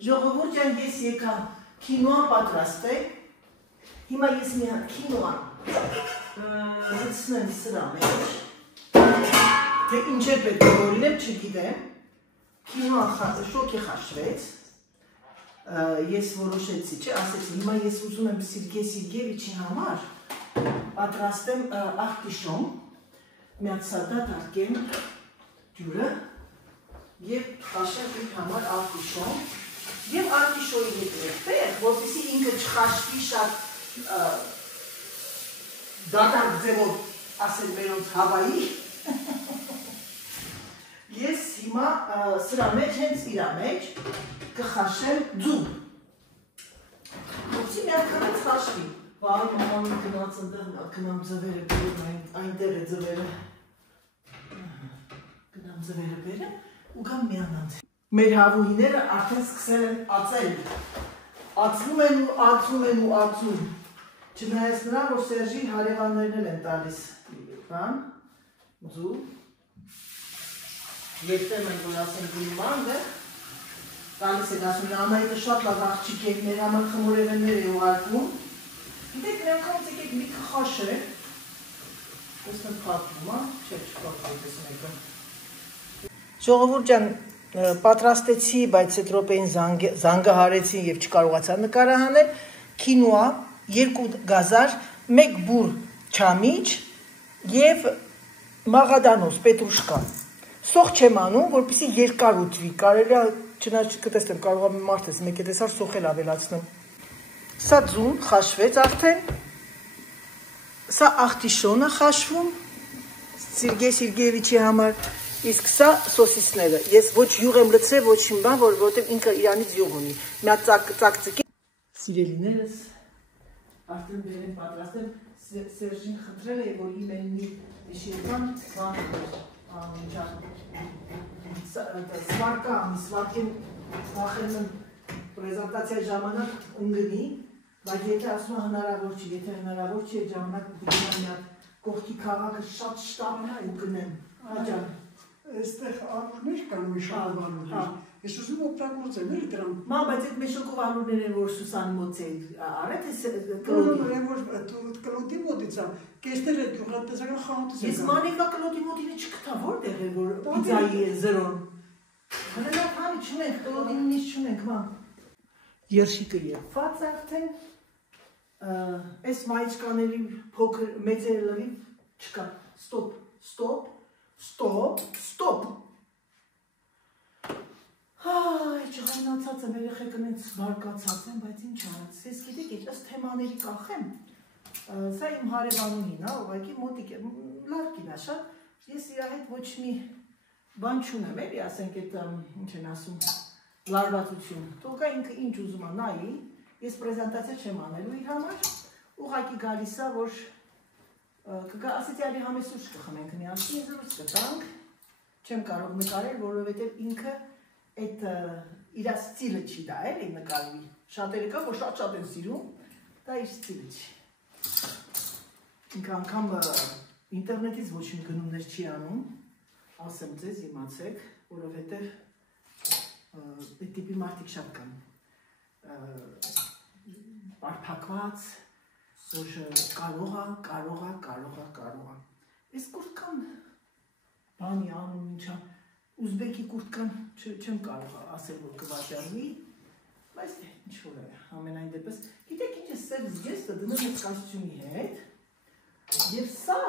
Ժողովուրդ ջան, ես եկա քինոա պատրաստել։ Հիմա ես մի հատ քինոա լցնեմ սրա մեջ։ Թե ինչ է պետք է որինեմ, չգիտեմ։ Քինոա շոկ է խաշվեց։ Ես որոշեցի, չէ, ասեցի, հիմա ես ուզում եմ Սերգեյ Սերգեյևիչի համար պատրաստեմ աղտիշոն, միած սադատ արկեմ դյուրը և խաշեմ իր համար աղտիշոն և աղտիշոյի հետ երբեղ, որպեսզի ինքը չխաշվի շատ դատարկ ձևով ասել մերոնց հավայի ես հիմա սրա մեջ, հենց իրա մեջ կխաշեմ ձուկ որպեսզի միանգամից խաշվի վայ մամանի գնաց ընդեղ գնամ ձվերը բերեմ այնտեղ է ձվերը գնամ ձվերը բերեմ ու գամ միանանց մեր հավուհիները արդեն սկսել են ածել ածնում են ու ածում են ու ածում չնայած նրան, որ Սերժին հարևաններն են տալիս բան, ձու, երբեմ են, որ ասեն գնում անդը, տալիս են ասում, ամայինը շատ լավ աղջիկ է, մեր համար խմորեղեններ է ուղարկում, գիտեք, նրանքանից եկեք մի քխաշ է, ոսն պատվում, չէ, չպատվում ես մեկը։ Ժողովուրդ ջան, պատրաստեցի, բայց այդ րոպեին զանգահարեցին և չկարողացա նկարահանել, քինոա, 2 գազար, 1 բուր չամիչ և մաղադանոց, պետրուշկա։ Սոխ չեմ անում, որպեսզի երկար ուտվի, կարելի է, չնայած կտեսնեմ, կարող եմ մարդես, մեկ է տեսար սոխ էլ ավելացնում։ Սա ձուն խաշվեց արդեն, սա աղտիշոնը խաշվում, Սերգեյ Սերգեյևիչի համար, իսկ սա սոսիսները։ Ես ոչ յուղ եմ լցրել, ոչ իմ բան, որովհետև ինքը իրանից յուղ ունի։ Մի հատ ծակծկի։ Սիրելիներս արդեն բերեմ պատրաստեմ, Սերժին խնդրել է, որ իմ են մի դիշիրվան բան սվարկա, մի սվարկեն վախենում եմ պրեզանտացիայի ժամանակ ընգնի, բայց եթե ասում է հնարավոր չի, եթե հնարավոր չի, այդ ժամանակ դիգնամ մի հատ կողքի քաղաքը շատ շտապն է ու գնեմ, հաջան։ Այստեղ անուրներ կան մի շատ անուրներ, ես ուզում օգտագործեմ էլի դրանք։ Մա, բայց այդ մեշոկով անուրներ են, որ Սուսան մոց է արել, թե կլոդի մոտից է, կեստեր է գյուղատնտեսական խանութից է։ Ես մանեկա կլոդի մոտինը չգտա, որտեղ է, որ պիցայի է զրոն։ Հնելատ հանի չունենք, կլոդին նիշ չունենք, մա։ Երշիկը երբված արդեն, այս մայիչկաների փոքր մեծերը լրիվ չկա, ստոպ, ստոպ, ստոպ, ստոպ։ Այ, չղայնացած եմ, երեխեքն են բարկացած են, բայց ինչ արած, ես գիտեք, ըստ թեմաների կախեմ, սա իմ հարևանունին, ուղղակի մոտիկ է, լավ կինա շատ, ես իրա հետ ոչ մի բան չունեմ, էլի ասենք այդ, ինչ են ասում, լարվածություն, թողկա ինքը ինչ ուզում է նայի, ես պրեզանտացիա չեմ անելու իր համար, ուղղակի գալիս է, որ կգա ասեցի ալի համեսուշ կխմենք միասին, զրույց կտանք, չեմ կարող նկարել, որովհետև ինքը այդ իրա ստիլը չի դա էլի նկարվի, շատերը կա, որ շատ են սիրում, դա իր ստիլը չի։ Ինքը անգամ ինտերնետից ոչ մի գնումներ չի անում, ասեմ ձեզ իմացեք, որովհետև այդ տիպի մարդիկ շատ կան, բարփակված, որ կարող է, ես կուրտկան բանի անում ինչա, ուզբեկի կուրտկան չեմ կարող ասել, որ կվաճառվի, բայց ինչ-որ է, ամենայն դեպս, գիտեք ինչ է սև զգեստը դնում ես կասյումի հետ, և սա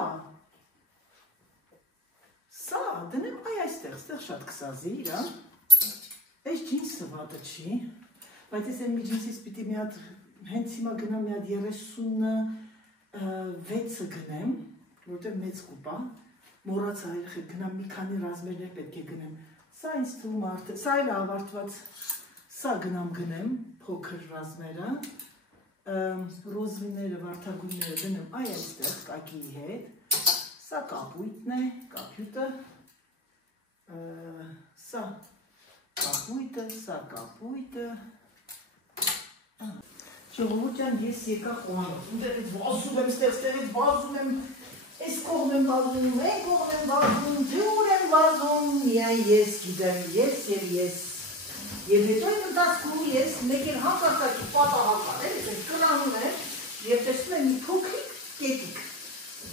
դնեմ այ այստեղ, ստեղ շատ կսազի իրա, այս ջինսը վատը չի, բայց ես են մի ջինսից պիտի մի հատ, հենց հիմա գնամ մի հատ 36-ը գնեմ, որտեղ մեծ կուպա, մորացա երեխեք գնամ մի քանի ռազմերներ պետք է գնեմ, սա ինձ թվում արդեն, սա էլ ավարտված, սա գնամ գնեմ, փոքր ռազմերը, ռոզվիները, վարդագույնները դնեմ այ այստեղ կակիի հետ, սա կապույտն է, կապյութը, սա կապույտը, Ժողովուրդ ջան, ես եկա խոհանոց, ունդեղից վազում եմ, ստեղից վազում եմ, այս կողմ եմ վազում, այն կողմ եմ վազում, դյուր եմ վազում, միայն ես գիտեմ, ես և ես, Եվ հետո այն ընթացքում ես մեկ էլ հանկարծակի պատահական էր, ես կրանում եմ և տեսնում եմ մի փոքրիկ կետիկ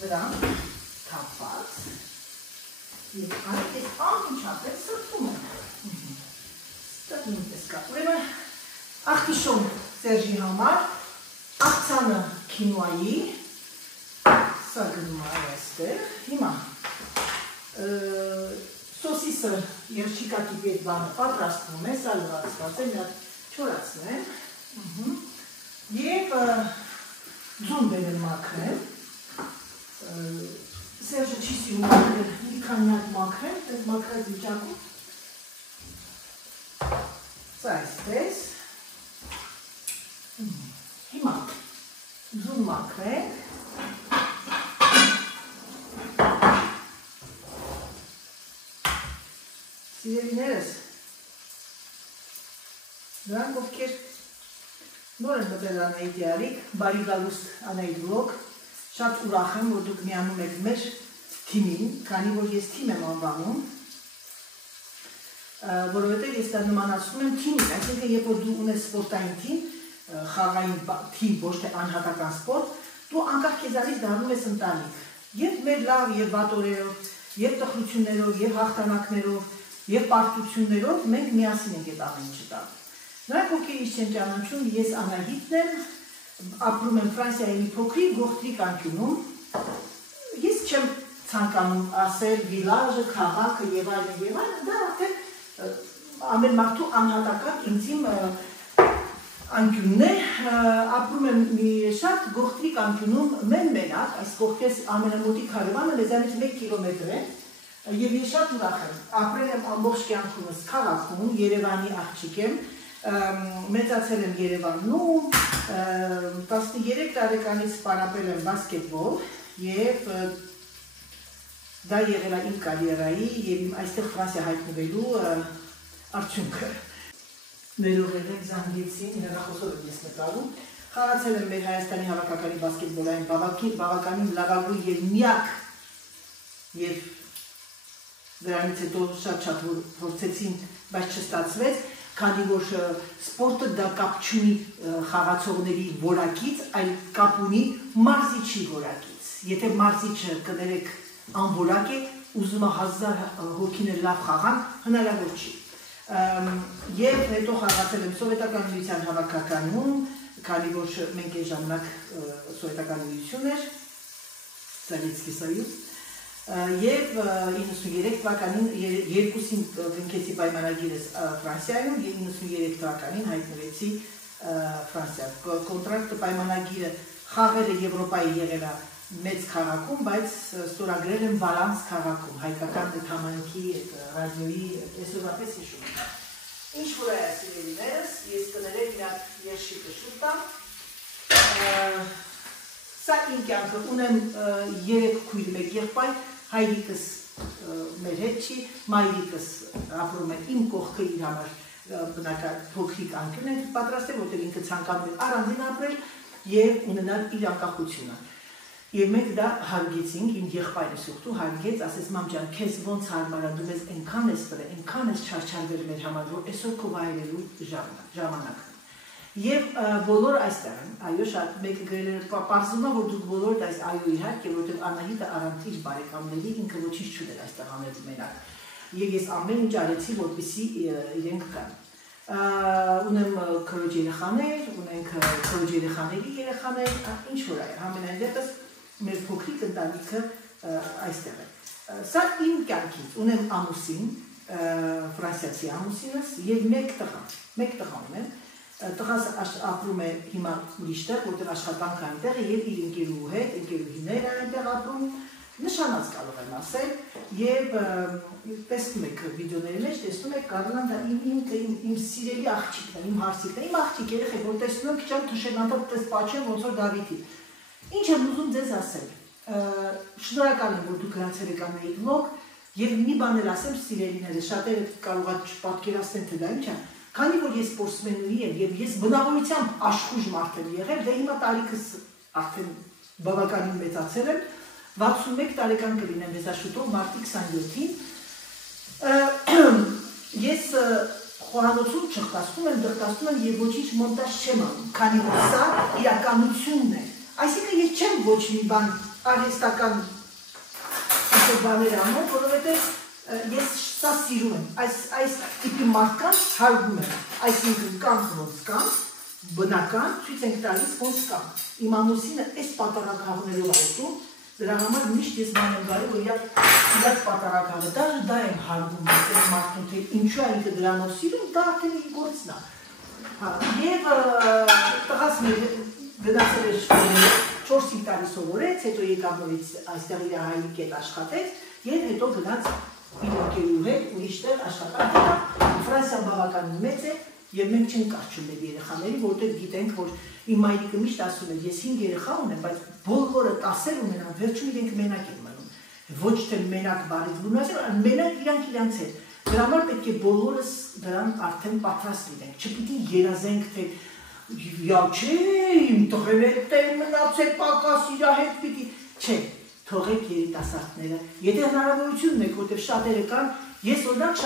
վրան թափված և այն ես անմիջապես սրբում եմ։ Դա նույնպես կա։ Ուրեմն աղտիշոն Սերժի համար, աղցանը քինոայի, սա գնում է այստեղ, հիմա սոսիսը երջիկակի հետ բանը պատրաստվում է, սա լրացված է, մի հատ չորացնեմ և ձուն բերել մաքրեմ, Սերժը չի սիրում մաքրել, մի քանի հատ մաքրեմ, տես մաքրած վիճակում, սա այսպես, հիմա ձուն մաքրենք, Սիրելիներս, նրանք ովքեր նոր են մտել Անահիտի արիք, բարի գալուստ Անահիտ վլոգ, շատ ուրախ եմ, որ դուք միանում եք մեր թիմին, քանի որ ես թիմ եմ անվանում, որովհետև ես դա նմանացնում եմ թիմին, այսինքն երբ որ դու ունես սպորտային թիմ, խաղային թիմ, ոչ թե անհատական սպորտ, դու անկախ քեզանից դառնում ես ընտանիք, եւ մեր լավ եւ վատ օրերով, եւ տխրություններով, եւ հաղթանակներով Եվ պարտություններով մենք միասին ենք այդ ամեն ինչը տալ։ Նրանք ովքեր ինձ չեն ճանաչում, ես Անահիտն եմ, ապրում եմ Ֆրանսիայի մի փոքրիկ գողտրիկ անկյունում։ Ես չեմ ցանկանում ասել վիլաժը, քաղաքը եւ այլն, դա արդեն ամեն մարդու անհատական ինտիմ անկյունն է, ապրում եմ մի շատ գողտրիկ անկյունում, մենակ, այս կողքես ամենամոտիկ հարևանը մեզանից 1 կիլոմետր է։ Եվ ես շատ ուրախ եմ, ապրել եմ ամբողջ կյանքումս քաղաքում, Երևանի աղջիկ եմ, մեծացել եմ Երևանում, 13 տարեկանից պարապել եմ բասկետբոլ և դա եղել է իմ կարիերայի և իմ այստեղ Ֆրանսիա հայտնվելու արդյունքը։ Ներողել եք զանգեցին, հեռախոսով եմ ես նկարում, խաղացել եմ մեր Հայաստանի հավաքականի բասկետբոլային բավականին լավագույն և միակ և դրանից հետո շատ փորձեցին, բայց չստացվեց, քանի որ սպորտը դա կապ չունի խաղացողների որակից, այլ կապ ունի մարզիչի որակից։ Եթե մարզիչը կներեք անորակ է, ուզում է 1000 հոգիներ լավ խաղան, հնարավոր չի։ Եվ հետո խաղացել եմ Սովետական միության հավաքականում, քանի որ մենք այն ժամանակ Սովետական միություն էր, Սովետский Союз, Եվ 93 թվականին երկուսին կնքեցի պայմանագիրս Ֆրանսիայում և 93 թվականին հայտնվեցի Ֆրանսիա։ Կոնտրակտը պայմանագիրը խաղերը Եվրոպայի եղել է մեծ քաղաքում, բայց ստորագրել եմ Վալանս քաղաքում, հայկական համայնքի ռադիոյի այսօրապես հիշում եմ։ Ինչ որ է սիրելիներս, ես կներեք մի հատ երշիկը շուտ տամ։ Սա իմ կյանքը, ունեմ 3 քույր, 1 եղբայր, հայրիկս մեր հետ չի, մայրիկս ապրում է իմ կողքը իր համար բնական փոքրիկ անկյուն ենք պատրաստել, որտեղ ինքը ցանկանում է առանձին ապրել եւ ունենալ իր անկախությունը։ Եվ մենք դա հարգեցինք, իմ եղբայրս ուղտու հարգեց, ասեց մամ ջան, քեզ ոնց հարմար է, դու մեզ այնքան ես տվել, այնքան ես չարչարվել մեր համար, որ այսօր քո վայելելու ժամանակն է։ Եվ բոլորը այստեղ են, այո, շատ մեկը գրել է, պարզվում է, որ դուք բոլորդ այս այո իհարկե, որտեղ Անահիտը առանց իր բարեկամների ինքը ոչինչ չուներ այստեղ անել մենակ։ Եվ ես ամեն ինչ արեցի, որպեսզի իրենք կան։ Ունեմ քրոջ երեխաներ, ունենք քրոջ երեխաների երեխաներ, ինչ որ այ, համենայն դեպս մեր փոքրիկ ընտանիքը այստեղ է։ Սա իմ կյանքից, ունեմ ամուսին, ֆրանսիացի ամուսինս եւ 1 տղա ունեմ։ Տղաս ապրում է հիմա ուրիշ տեղ, որտեղ աշխատանք այնտեղ է եւ իր ընկերուհու հետ, ընկերուհիներ այնտեղ ապրում, նշանած կարող եմ ասել, եւ տեսնում եք վիդեոների մեջ, տեսնում եք Կարլան դա իմ սիրելի աղջիկն է, իմ հարսիկն է, իմ աղջիկ երեխեք, որ տեսնում եք ճան թշենանտով պես պաչեն ոնց որ Դավիթի։ Ինչ եմ ուզում ձեզ ասել։ Շնորհակալ եմ, որ դուք գնացել եք Անահիտ վլոգ եւ մի բան էլ ասեմ սիրելիներս, շատերը կարող է չպատկերացնեն թե դա ինչ է։ Քանի որ ես սպորտսմենուհի եմ եւ ես բնավորությամբ աշխույժ մարդ եմ եղել, դե հիմա տարիքս արդեն բավականին մեծացել եմ, 61 տարեկան կլինեմ հեսա շուտով, մարտի 27-ին։ Ես խոհանոցում չխտացնում եմ, դրտացնում եմ և ոչինչ մոնտաժ չեմ անում, քանի որ սա իրականությունն է։ Այսինքն ես չեմ ոչ մի բան արհեստական բաներ անում, որովհետև ես սա սիրում եմ, այս տիպի մարդկանց հարգում եմ, այսինքն կանք ոնց կանք, բնական ցույց ենք տալիս ոնց կանք։ Իմ ամուսինը այս պատառակաղներով այդում, դրա համար միշտ ես բան եմ գալու, որ իրաց պատառակաղը, դա եմ հարգում այս մարդուն, թե ինչու է ինքը դրանով սիրում, դա արդեն իր գործն է։ Եվ տղաս մեր գնացել էր շկոլները, 4-5 տարի սովորեց, հետո եկավ նորից այստեղ իր հայրիկ հետ աշխատեց, և հետո գնաց իր ընկերուհու հետ ուրիշ տեղ աշխատանք եկավ, Ֆրանսիան բավականին մեծ է, և մենք չենք կարճում մեր երեխաների, որտեղ գիտենք, որ իմ մայրիկը միշտ ասում էր, ես 5 երեխա ունեմ, բայց բոլորը 10 ունենան, վերջում իրենք մենակ են մնում, ոչ թե մենակ բարից բունասել, մենակ իրանք իրանց հետ, դրա համար պետք է բոլորս դրան արդեն պատրաստ լինենք, չպիտի երազենք, թե յա չէ, իմ տղել է մնացել պակաս իրա հետ պիտի, չէ, թողեք երիտասարդները, եթե հնարավորությունն եք, որտեղ շատերը կան, ես օրինակ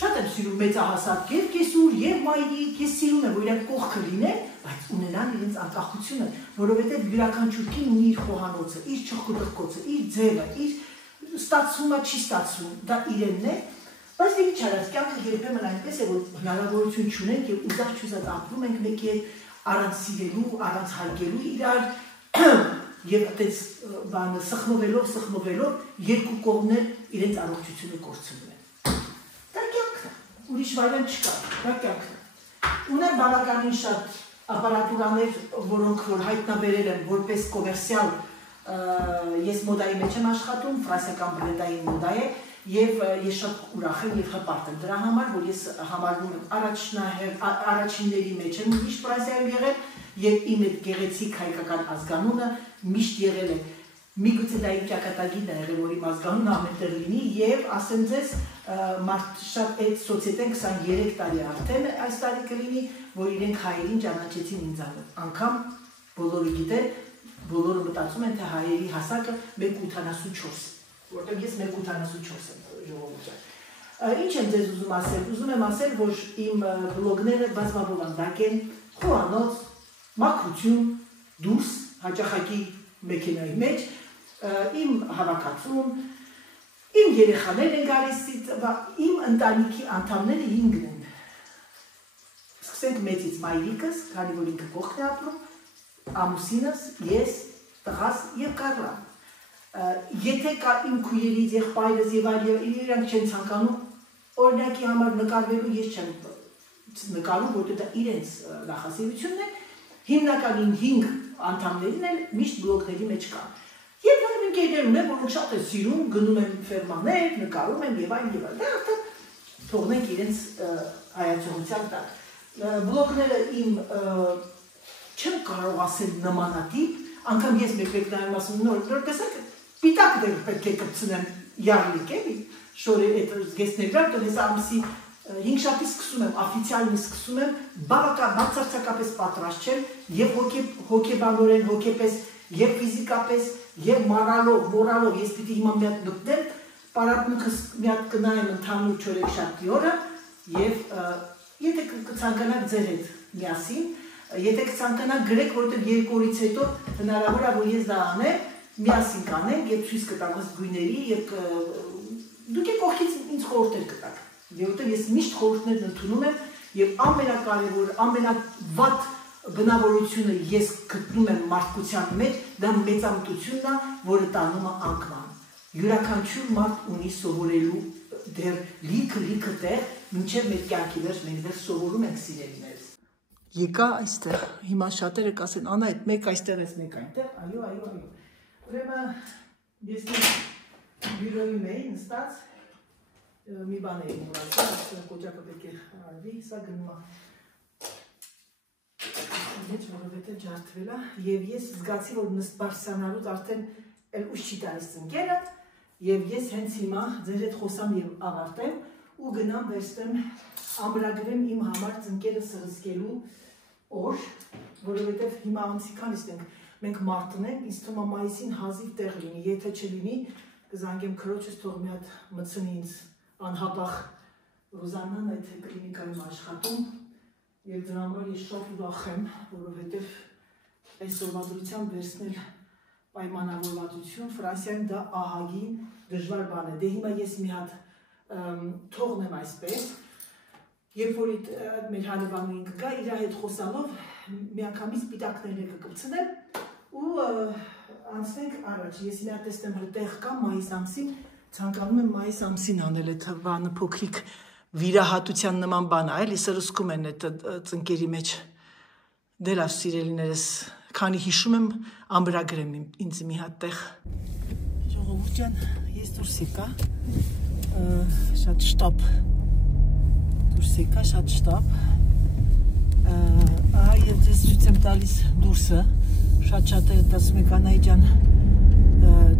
շատ եմ սիրում մեծահասակ և կեսուր, և մայրիկ, ես սիրում եմ, որ իրանք կողքը լինեն, բայց ունենան իրենց անկախությունը, որովհետև յուրաքանչյուր կին ունի իր խոհանոցը, իր չխկուտղկոցը, իր ձևը, իր ստացումը, չի ստացվում, դա իրենն է, բայց դե ինչ արած, կյանքը երբեմն այնպես է, որ հնարավորություն չունենք և ուզած-չուզած ապրում ենք մեկի հետ առանց սիրելու, առանց հարգելու իրար, և այդպես բանը սխմվելով, երկու կողմներ իրենց առողջությունը կորցնում են։ Դա կյանքն է, ուրիշ վայրեն չկա, դա կյանքն է։ Ունեմ բավականին շատ ապարատուրաներ, որոնք որ հայտնաբերել եմ որպես կոմերցիալ, ես մոդայի մեջ եմ աշխատում, ֆրանսիական բրենդային մոդա է, և ես շատ ուրախ եմ և հպարտ եմ դրա համար, որ ես համարվում եմ առաջինների մեջ եմ միշտ Ֆրանսիայում եղել, և իմ այդ գեղեցիկ հայկական ազգանունը միշտ եղել է, միգուցե դա իմ ճակատագիրն է եղել, որ իմ ազգանունը ամենտեղ լինի, և ասեմ ձեզ, շատ այդ սոցիետեն 23 տարի արդեն այս տարի կլինի, որ իրենք հայերին ճանաչեցին ինձանով, անգամ բոլորը գիտեն, բոլորը մտածում են, թե հայերի հասակը 1.84, որտեղ ես 1.84 եմ ժողովուրդ։ Ինչ եմ ձեզ ուզում ասել, ուզում եմ ասել, որ իմ բլոգները բազմաբովանդակ են, խոհանոց, մաքրություն, դուրս, հաճախակի մեքենայի մեջ, իմ հավաքածուն, իմ երեխաներ են գալիս, իմ ընտանիքի անդամները 5 են։ Սկսենք մեծից մայրիկս, քանի որ ինքը կողքն է ապրում, ամուսինս, ես, տղաս և Կարլան։ Եթե կա իմ քույրերից, եղբայրս և այլ իրանք չեն ցանկանում, օրինակի համար նկարվելու ես չեմ նկարում, որտեղ դա իրենց նախասիրությունն է, հիմնականին 5 անդամներին էլ միշտ բլոգների մեջ կան։ Եվ նաև ընկերներ ունեմ, որոնք շատ է սիրում, գնում են ֆերմաներ, նկարում են և այլ, դա արդեն թողնենք իրենց հայացողության տակ։ Բլոգները իմ չեմ կարող ասել նմանատիպ, անգամ ես մեկ նայում ասում, նոր տեսակ, պիտակ դեր պետք է կպցնեմ յարլիկ էլի, շորի այդ զգեստներ վրա, տոն ես ամսի 5 շաբթի սկսում եմ, օֆիցիալնի սկսում եմ, բացարձակապես պատրաստ չեմ, և հոգեբանորեն, հոգեպես, և ֆիզիկապես, և մորալով, ես պիտի հիմա մի հատ գտնեմ, պարապմունքս մի հատ կնայեմ ընդհանուր չորեքշաբթի օրը, և եթե կցանկանաք ձեր հետ միասին, եթե կցանկանաք գրեք, որտեղ 2 օրից հետո հնարավոր է, որ ես դա անեմ, միասին կանենք, և ցույց կտամ ըստ գույների, և դուք եք կողքից ինձ խորհուրդներ կտաք, որտեղ ես միշտ խորհուրդներն ընդունում եմ, և ամենակարևորը, ամենավատ բնավորությունը ես գտնում եմ մարդկության մեջ, դա մեծամտությունն է, որը տանում է անկման։ Յուրաքանչյուր մարդ ունի սովորելու դեռ լիքը տեղ, մինչև մեր կյանքի վերջ, մենք դեռ սովորում ենք սիրելիներս։ Եկա այստեղ, հիմա շատերը կասեն, Անա, այդ մեկ այստեղ ես, մեկ այնտեղ, այո։ Ուրեմն ես բյուրոյում էի նստած, մի բան էի մոռացել, կոճակը պետք է արվի, սա գնում է մեջ, որովհետև ջարդվել է, և ես զգացի, որ բարձրանալուց արդեն ուշ չի տալիս ծնկերը, և ես հենց հիմա ձեր հետ խոսամ և ավարտեմ ու գնամ վերստեմ ամրագրեմ իմ համար ծնկերը սրսկելու օր, որովհետև հիմա անցի քանիստ ենք, մենք մարտն ենք, ինձ թվում է մայիսին հազիվ տեղ լինի, եթե չլինի, կզանգեմ քրոջս թող մի հատ մտցնի ինձ անհապաղ Ռոզաննան այդ կլինիկայում աշխատում եւ դրա համար ես շատ ուրախ եմ, որովհետեւ այսօրվա դրությամբ վերցնել պայմանավորվածություն Ֆրանսիայում դա ահագին դժվար բան է։ Դե հիմա ես մի հատ թողնեմ այսպես, երբ որ մեր հարևանուին կգա, իր հետ խոսալով միանգամից սպիտակներն կկպցնեմ ու անցնենք առաջ։ Ես մի հատ տեսնեմ հրտեղ կա մայիս ամսին, ցանկանում եմ մայիս ամսին անել այդ բանը փոքրիկ վիրահատության նման բան այլ, սրսկում են այդ ծնկերի մեջ։ Դե լավ սիրելիներս, քանի հիշում եմ ամբրագրեմ ինձ մի հատ տեղ։ Ժողովուրդ ջան, ես դուրս եկա, շատ շտապ դուրս եկա, շատ շտապ։ Ահա ես ձեզ ցույց եմ տալիս դուրսը, շատ շատերը ասում եք Անահիտ ջան,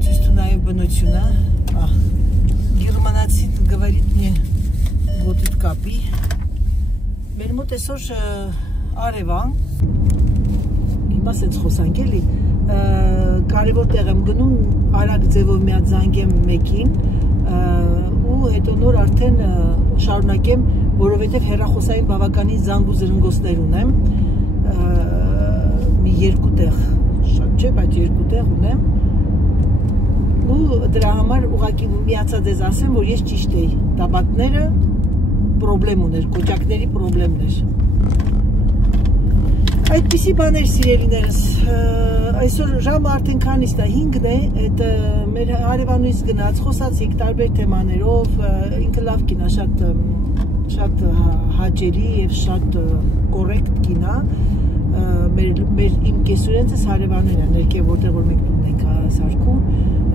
ցույց տու նաև բնությունը, Գերմանացի говорит мне вот тут կապի։ Մեր մոտ այսօր արևան, հիմա սենց խոսանք էլի, կարևոր տեղ եմ գնում, արագ ձևով մի հատ զանգեմ մեկին ու հետո նոր արդեն շարունակեմ, որովհետև հեռախոսային բավականին զանգ ու զրնգոցներ ունեմ, մի երկու տեղ, շատ չէ, բայց երկու տեղ ունեմ ու դրա համար ուղղակի միացած ես ասեմ, որ ես ճիշտ էի, տաբատները պրոբլեմ ուներ, կոճակների պրոբլեմներ։ Այդպիսի բաներ սիրելիներս, այսօր ժամը արդեն քանիսն է, 5-ն է, այդ մեր հարևանուից գնաց, խոսացիք տարբեր թեմաներով, ինքը լավ կին է, շատ հաճելի եւ շատ կորեկտ կին է, մեր իմ կեսուրենցս հարևանուին է, ներքև որտեղ որ մենք տունն ենք սարքում,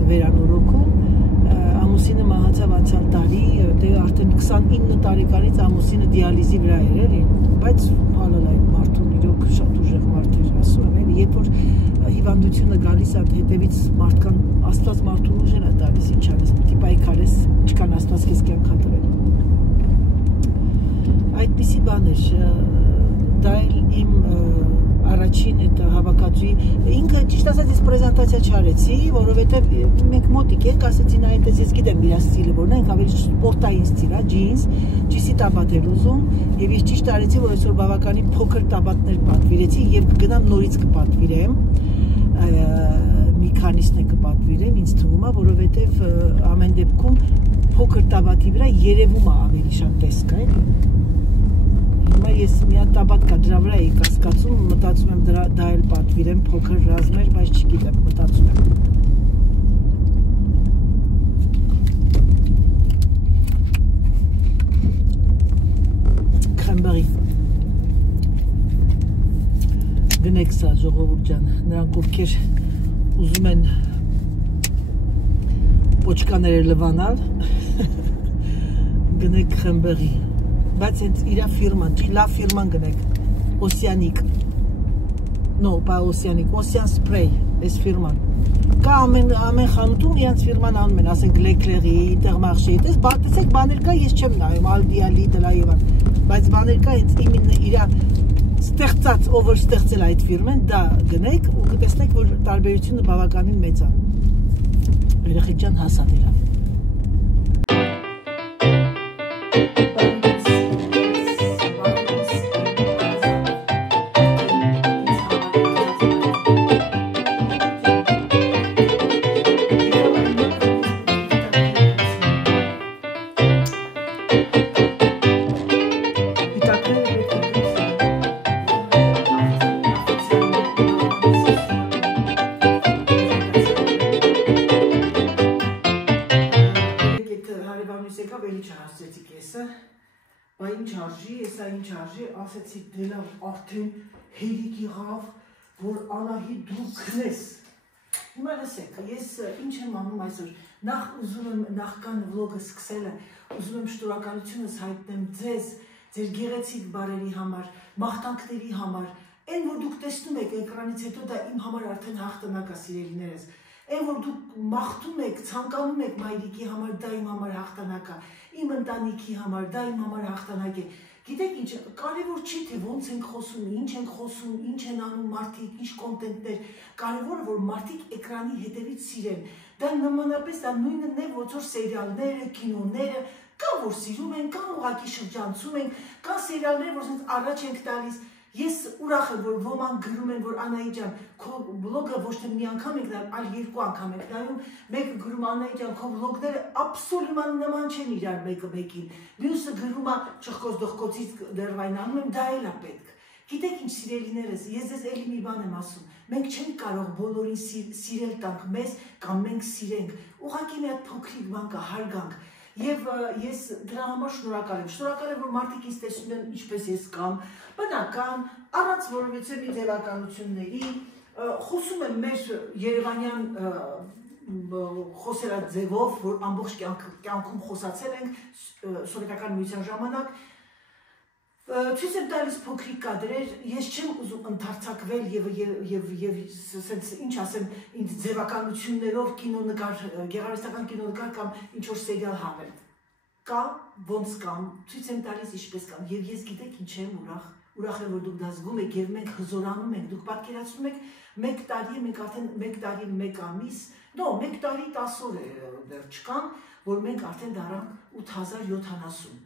վերանորոգում, ամուսինը մահացավ անցյալ տարի, դե արդեն 29 տարեկանից ամուսինը դիալիզի վրա էր էլի, բայց հալալ այդ մարդուն իրոք շատ ուժեղ մարդ էր, ասում եմ էլի, երբ որ հիվանդությունը գալիս է հետևից մարդկան Աստված մարդուն ուժեր է տալիս, ինչ անես, պիտի պայքարես, ինչքան Աստված քեզ կյանք է տվել։ Այդպիսի բան էր, դա իմ առաջին այդ հավաքածուի, ինքը ճիշտ ասած ես պրեզենտացիա չարեցի, որովհետև մենք մոտիկ ենք, ասեցի նայեցի, ես գիտեմ իր ստիլը որն է, ինք ավելի սպորտային ստիլ է, ջինսի տաբատ էր ուզում, եւ ես ճիշտ արեցի, որ այսօր բավականին փոքր տաբատներ պատվիրեցի եւ կգնամ նորից կպատվիրեմ, մի քանիսն է կպատվիրեմ, ինձ թվում է, որովհետև ամեն դեպքում փոքր տաբատի վրա երևում է ավելի շատ տեսք, այլ Հիմա ես մի հատ տաբատ կա, դրա վրա էի կասկածում, մտածում եմ դա էլ պատվիրեմ, փոքր ռազմեր, բայց չգիտեմ, մտածում եմ։ Քրեմբերի։ Գնեք սա, ժողովուրդ ջան, նրանք ովքեր ուզում են պոչկաները լվանալ, գնեք Քրեմբերի։ Բայց հենց իրա ֆիրման, լավ ֆիրման գնեք, Օսիանիկ, no, պա Օսիանիկ, Օսիան սպրեյ, այս ֆիրման, կա ամեն խանութում իրանց ֆիրման անում են, ասենք Լեկլերի, Ինտերմարշեի, տեսեք բաներ կա, ես չեմ նայում, Ալդիալի, դլայևան, բայց բաներ կա հենց իրա ստեղծած, ով որ ստեղծել այդ ֆիրմեն, դա գնեք ու կտեսնեք, որ տարբերությունը բավականին մեծ է, երեխեք ջան հասատ էլա։ Ասեցի դելավ արդեն հերիք եղավ, որ Անահիտ դու քնես։ Հիմա լսեք, ես ինչ եմ անում այսօր, նախ ուզում եմ նախքան վլոգը սկսելը, ուզում եմ շնորհակալությունս հայտնեմ ձեզ, ձեր գեղեցիկ բարերի համար, մաղթանքների համար, այն որ դուք տեսնում եք էկրանից հետո դա իմ համար արդեն հաղթանակ է սիրելիներս, այն որ դուք մաղթում եք, ցանկանում եք մայրիկի համար, դա իմ համար հաղթանակ է, իմ ընտանիքի համար, դա իմ համար հաղթանակ է։ Գիտեք ինչ, կարևոր չի թե ոնց ենք խոսում, ինչ ենք խոսում, ինչ են անում մարդիկ, ինչ կոնտենտներ, կարևորը որ մարդիկ էկրանի հետևից սիրեն։ Դա նմանապես դա նույնն է, ոնց որ սերիալները, կինոները, Կա որ սիրում են, կա ուղղակի շրջանցում են, կա սերիալներ, որ ասենց առաջ ենք տալիս։ Ես ուրախ եմ, որ ոմանք գրում են, որ Անահիտ ջան, քո բլոգը ոչ թե մի անգամ եք նայում, այլ երկու անգամ եք նայում, մեկը գրում Անահիտ ջան, քո բլոգները աբսոլյուտ նման չեն իրար մեկը մեկին։ Մյուսը գրում է ճխկոց դողկոցից դերվայնանում եմ, դա էլ է պետք։ Գիտեք ինչ սիրելիներս, ես ձեզ էլի մի բան եմ ասում, մենք չենք կարող բոլորին սիրել տանք մեզ կամ մենք սիրենք, ուղղակի մի հատ փոքրիկ բան կա, հարգանք։ Եվ ես դրա համար շնորհակալ եմ, որ մարդիկ ինձ տեսնում են ինչպես ես կամ, բնական, առանց որևէ մի ձևականությունների, խոսում եմ մեր երևանյան խոսելաձևով, որ ամբողջ կյանքում խոսացել ենք սովետական միության ժամանակ, ցույց եմ տալիս փոքրիկ կադրեր, ես չեմ ուզում ընդարձակվել եւ ինչ ասեմ, ինձ ձևականություններով կինոնկար, գեղարվեստական կինոնկար կամ ինչ որ սերիալ հանել։ Կա, ոնց կամ, ցույց եմ տալիս ինչպես կամ, եւ ես գիտեք ինչ եմ ուրախ եմ, որ դուք դա զգում եք եւ մենք հզորանում ենք, դուք պատկերացնում եք 1 տարի, մենք արդեն 1 տարի 1 ամիս, 1 տարի 10 օր դեռ չկան, որ մենք արդեն դառանք 8070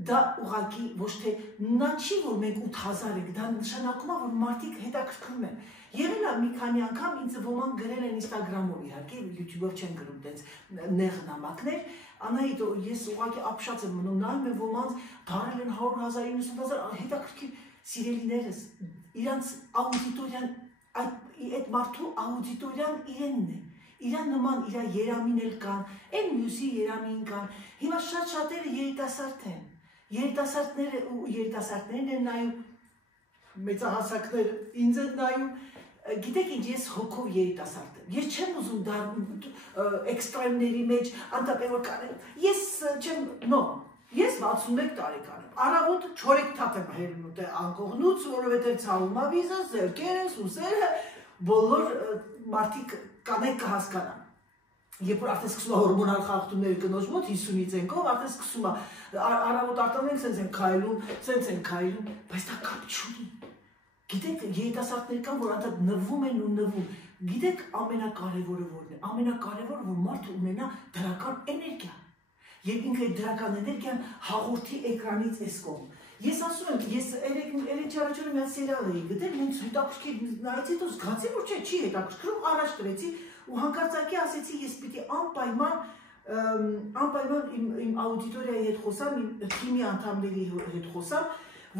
Դա ուղղակի ոչ թե նա չի, որ մենք 8000 ենք, դա նշանակում է, որ մարդիկ հետաքրքրում են։ Եղել է մի քանի անգամ ինձ ոմանք գրել են Instagram-ով, իհարկե, YouTube-ով չեն գրում տենց նեղ նամակներ, Անահիտ, ես ուղղակի ապշած եմ մնում, նայում եմ ոմանց դարել են 100,000, 90,000, հետաքրքիր սիրելիներս, իրանց աուդիտորիան, այդ մարդու աուդիտորիան իրենն է։ Իրան նման, իրա երամին էլ կան, այն մյուսի երամին կան, հիմա շատ-շատերը երիտասարդ են, երիտասարդներն են նայում, մեծահասակները ինձ են նայում, գիտեք ինչ, ես հոգով երիտասարդ եմ, ես չեմ ուզում էքստրեմների մեջ, անտապեն որ կանեմ, ես չեմ, ես 61 տարեկան եմ, առավոտ 4 թաթ եմ հերնում անկողնուց, որովհետև ցավում է վիզը, զերքերս, ուսերը, բոլոր մարդիկ կանեք կհասկանան։ Երբ որ արդեն սկսում է հորմոնալ խախտումները կնոջ մոտ 50-ից ենքով, արդեն սկսում է առավոտ արտանում ենք, սենց են քայլում, բայց դա կապ չունի։ Գիտեք, երիտասարդներ կան, որ անդադ նվում են ու նվում։ Գիտեք, ամենակարևորը որն է, ամենակարևորը, որ մարդը ունենա դրական էներգիա։ Եվ ինքը դրական էներգիան հաղորդի էկրանից էս կողմ։ Ես ասում եմ, ես երեկ չարաչորը մի հատ սերիալ էի գտել, ինձ հետաքրքիր նայեցի, դու զգացի, որ չի հետաքրքրում, առաջ տվեցի ու հանկարծակի ասեցի, ես պիտի անպայման իմ աուդիտորիայի հետ խոսամ, իմ թիմի անդամների հետ խոսամ,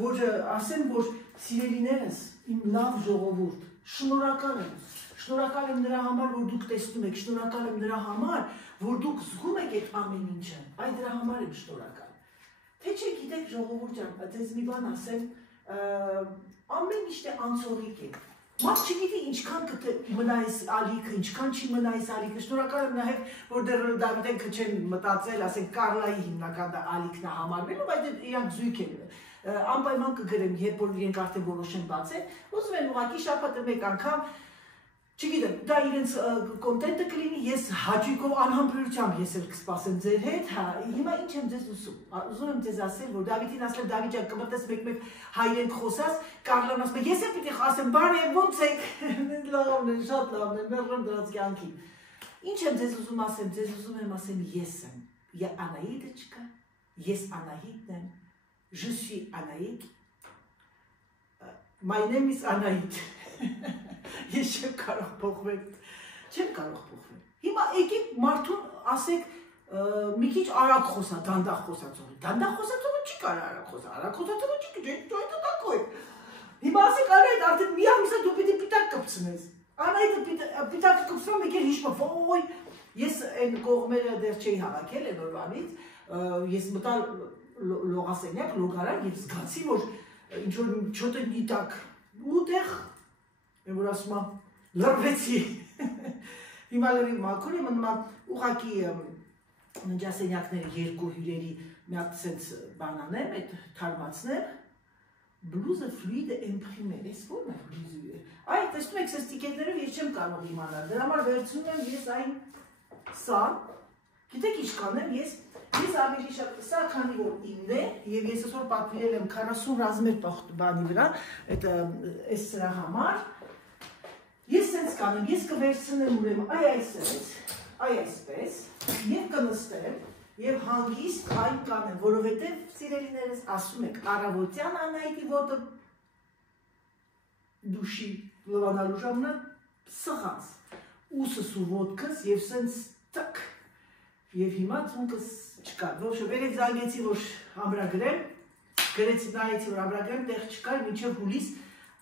որ ասեմ, որ սիրելիներս, իմ լավ ժողովուրդ, շնորհակալ եմ նրա համար, որ դուք տեսնում եք, շնորհակալ եմ նրա համար, որ դուք զգում եք այդ ամեն ինչը, այ դրա համար եմ շնորհակալ։ Թե չէ գիտեք ժողովուրդ ջան, ձեզ մի բան ասեմ, ամեն ինչն է անցողիկ է։ Մարդ չգիտի ինչքան մնա այս ալիքը, ինչքան չի մնա այս ալիքը, շնորհակալ եմ նաև, որ դեռ Դավիթենքը չեն մտածել, ասենք Կարլայի հիմնական ալիքն է համարվելու, բայց իրանք զույգ են։ Անպայման կգրեմ, երբ որ իրենք արդեն որոշեն բացել, ուզում են ուղղակի շաբաթը մեկ անգամ, չգիտեմ, դա իրենց կոնտենտը կլինի, ես հաճույքով անհամբերությամբ ես էլ կսպասեմ ձեր հետ, հիմա ինչ եմ ձեզ ուզում եմ ձեզ ասել, որ Դավիթին ասել, Դավիթ ջան, կմտես մեկ-մեկ հայերեն խոսած, Կարլան ասում է, ես էլ պիտի ասեմ, բարի ոնց եք, լավն են, շատ լավն են, մերժեմ դրանց կյանքին։ Ինչ եմ ձեզ ուզում ասեմ, ձեզ ուզում եմ ասեմ, ես եմ, Անահիտը չկա, ես Անահիտն եմ, je suis Anaïk, my name is Anahit, ես չեմ կարող փոխվել, Հիմա եկեք մարդուն ասեք մի քիչ արագ խոսա, դանդաղ խոսացողը չի կարող արագ խոսացողը չի կարող, հիմա ասեք Անահիտ, արդեն մի ամիս է դու պիտի պիտակ կպցնես, Անահիտը պիտակը կպցնում եկել հիշում, ոյ, ես այն կողմերը դեռ չէի հավաքել են օրվանից, ես մտա լողասենյակ, լոգարան և զգացի, որ ինչ-որ չոտը նիտակ ուտեղ, որ ասում եմ, լրվեցի, հիմա լրի մաքուր եմ, մնում ուղակի ննջասենյակները երկու հյուրերի մի հատ սենց բանանեմ, այդ թարմացնեմ, բլուզը ֆլույդը էմպրիմեր, ես ո՞րն է բլուզը, այ տեսնում եք սենց տիկետներով ես չեմ կարող իմանալ, դրա համար վերցնում եմ ես այն սա, գիտեք ինչ կանեմ, ես ավելի շատ, սա քանի որ իմն է, և ես այսօր պատվիրել եմ 40 ռազմեր բանի վրա, այս սրա համար, ես սենց կանեմ, ես կվերցնեմ ուրեմ, այ այսպես, և կնստեմ, Եվ հանգիստ այն կանեմ, որովհետև սիրելիներս ասում եք, առավոտյան Անահիտի ոտը դուշի լվանալու ժամանակ սղաց, ուսս ու ոտքս և սենց տկ, և հիմա ծունկս չկա, ոչ վերև զանգեցի, որ ամրագրեմ, գրեցի նայեցի, որ ամրագրեմ, տեղ չկար, մինչև հուլիս,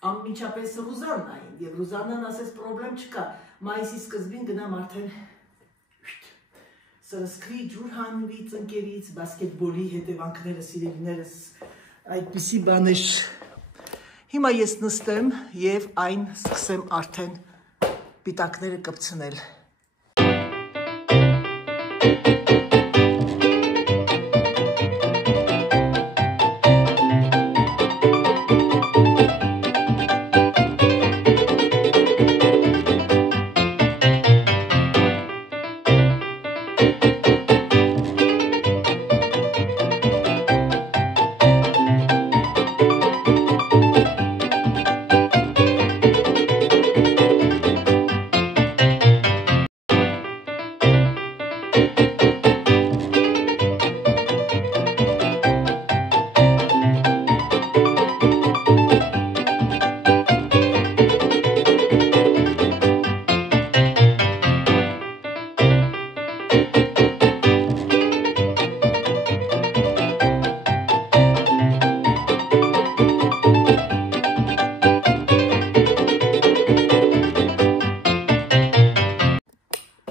անմիջապես Ռուզանն այն, և Ռուզաննան ասեց պրոբլեմ չկա, մայիսի սկզբին գնամ արդեն սրսկրի ջուր հանվի ծնկերից, բասկետբոլի հետևանքները սիրելիներս այդպիսի բաներ։ Հիմա ես նստեմ և այն սկսեմ արդեն պիտակները կպցնել։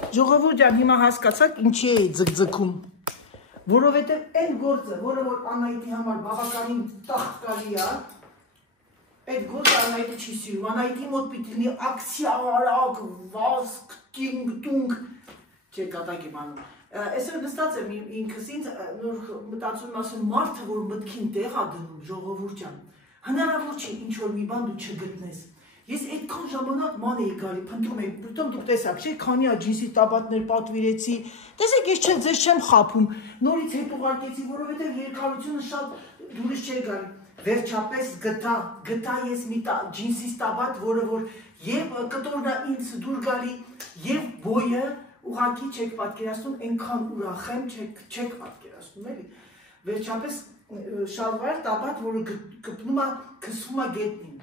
Ժողովուրդ ջան, հիմա հասկացաք ինչի էի ձգձգում, որովհետև այն գործը, որը որ Անահիտի համար բավականին տաղտկալի է, այդ գործը Անահիտը չի սիրում, Անահիտի մոտ պիտի լինի ակցիա, արագ, վազք, տինգ, տունգ, չէ կատակ եմ անում, այսօր նստած եմ ինքս ինձ մտածում ասում մարդը, որ մտքին տեղ է դնում, ժողովուրդ ջան, հնարավոր չի ինչ-որ մի բան դու չգտնես, ես այդքան ժամանակ ման էի գալի, փնտրում էի, դուք տեսակ, չէ, քանի ջինսի տաբատներ պատվիրեցի, տեսեք, ես ձեզ չեմ խաբում, նորից հետ ուղարկեցի, որովհետև երկարությունը շատ դուրս չէ գալի, վերջապես գտա ես մի ջինսի տաբատ, որը որ և կտորն է ինձ դուր գալի, և բոյը ուղղակի չեք պատկերացնում, այնքան ուրախ եմ, չեք պատկերացնում, էլի, վերջապես շալվար տաբատ, որը կպնում է, քսվում է գետնին,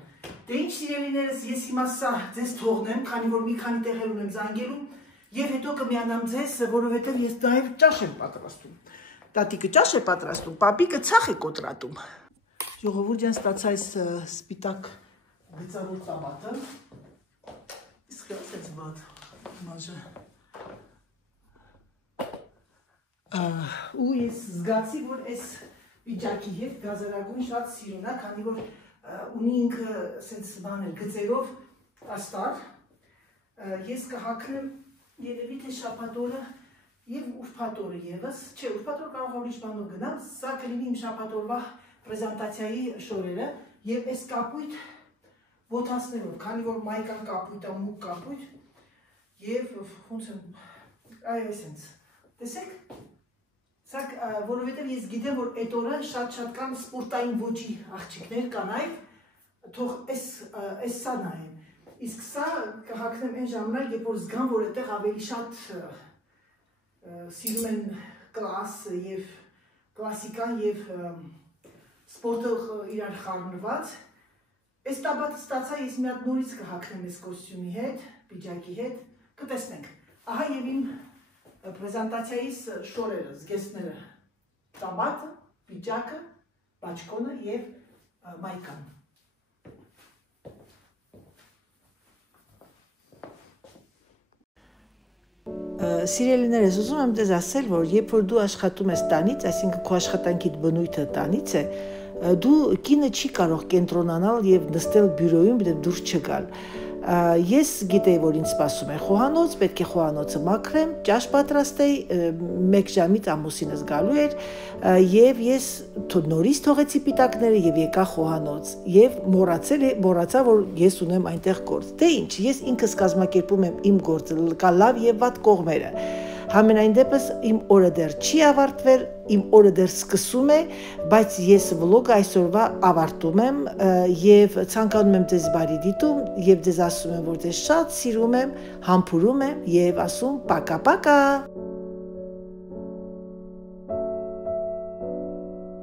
դե ինչ սիրելիներս, ես հիմա սա ձեզ թողնեմ, քանի որ մի քանի տեղեր ունեմ զանգելու, և հետո կմիանամ ձեզ, որովհետև ես նաև ճաշ եմ պատրաստում, տատիկը ճաշ է պատրաստում, պապիկը ցախ է կոտրատում, ժողովուրդ ջան ստացա այս սպիտակ գծավոր տաբատը, իսկ ասեց բադ, մաժը, ու ես զգացի, որ այս վիճակի հետ գազարագույն շատ սիրուն է, քանի որ ունի ինքը սենց բաներ գծերով աստար, ես կհակրեմ երևի թե շաբաթօրը և ուրբաթօրը ևս, չէ, ուրբաթօրը կարող ուրիշ բանով գնամ, սա կլինի իմ շաբաթօրվա պրեզենտացիայի շորերը և այս կապույտ ոտասներով, քանի որ մայկան կապույտ է, մուկ կապույտ և ոնց եմ, այ այսենց, տեսեք, սա որովհետև ես գիտեմ, որ այդ օրը շատ կան սպորտային ոճի աղջիկներ կանայք, թող այս սա նայեն, իսկ սա կհակնեմ այն ժամանակ, երբ որ զգամ, որ այդտեղ ավելի շատ սիրում են կլասիկան և սպորտը իրար խառնված, այս տաբատը ստացա, ես մի հատ նորից կհակնեմ այս կոստյումի հետ, պիջակի հետ, կտեսնենք, ահա և իմ պրեզենտացիայիս շորերը, զգեստները, տաբատը, պիջակը, բաճկոնը և մայկան։ Սիրելիներս, ուզում եմ ձեզ ասել, որ երբ որ դու աշխատում ես տանից, այսինքն քո աշխատանքի բնույթը տանից է, դու կինը չի կարող կենտրոնանալ և նստել բյուրոյում և դուրս չգալ։ Ես գիտեի, որ ինձ սպասում է խոհանոց, պետք է խոհանոցը մաքրեմ, ճաշ պատրաստեի, 1 ժամից ամուսինս գալու էր և ես նորից թողեցի պիտակները և եկա խոհանոց և մոռացա, որ ես ունեմ այնտեղ գործ։ Դե ինչ, ես ինքս կազմակերպում եմ իմ գործը, կա լավ և վատ կողմերը։ Համենայն դեպս իմ օրը դեռ չի ավարտվել, իմ օրը դեռ սկսում է, բայց ես վլոգը այսօրվա ավարտում եմ և ցանկանում եմ ձեզ բարի դիտում և ձեզ ասում եմ, որ ձեզ շատ սիրում եմ, համբուրում եմ և ասում պակա-պակա։